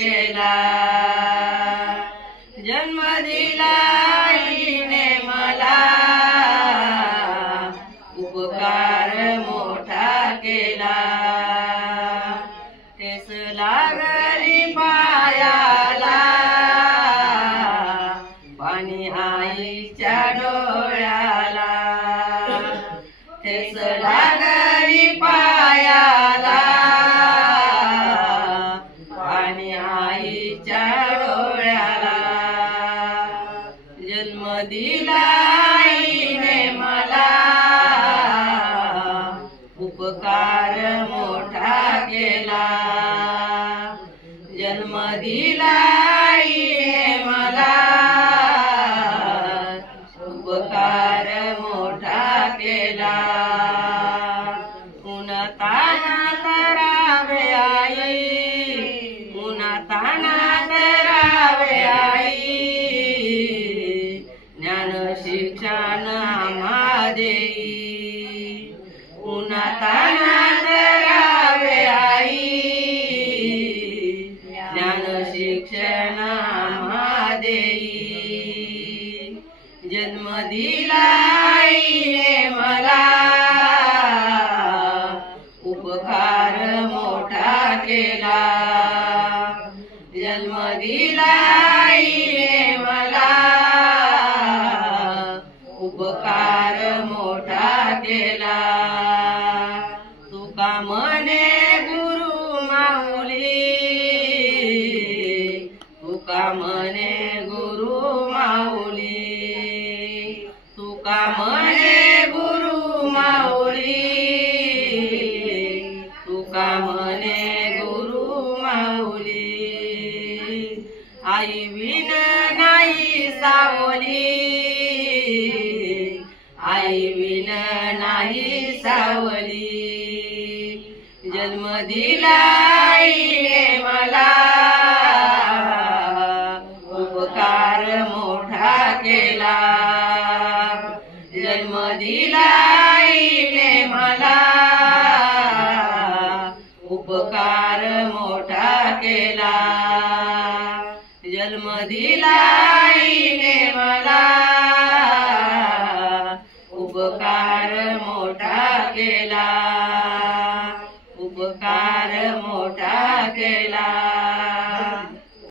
केला। जन्म दिला आईने मला, उपकार मोठा केला। ठेस लागली पायाला, पाणी आईच्या डोळ्याला। ठेस लागली पायाला, पाणी आईच्या डोळ्याला। जन्म दिला आईने मला, उपकार मोठा केला। जन्म दिला आईने मला, उपकार मोठा केला। उन्हातान्हात राहावे आई, उन्हातान्हात राहावे आई। ज्ञान शिक्षण आम्हा देई, उन्हातान्हात राहावे आई। ज्ञान शिक्षण आम्हा देई। जन्म दिला आईने मला, उपकार मोठा केला। जन्म दिला आईने मला, उपकार मोठा केला। तुका म्हणे गुरु माऊली, तुका म्हणे गुरु माऊली। तुका म्हणे गुरु माऊली, तुका म्हणे गुरु माऊली। आई विन नाही सावली, आई विन नाही सावली। जन्म दिला आईने मला, उपकार मोठा केला। जन्म दिला आईने मला, उपकार मोठा केला। जन्म दिला आईने मला, उपकार मोठा केला। उपकार मोठा केला।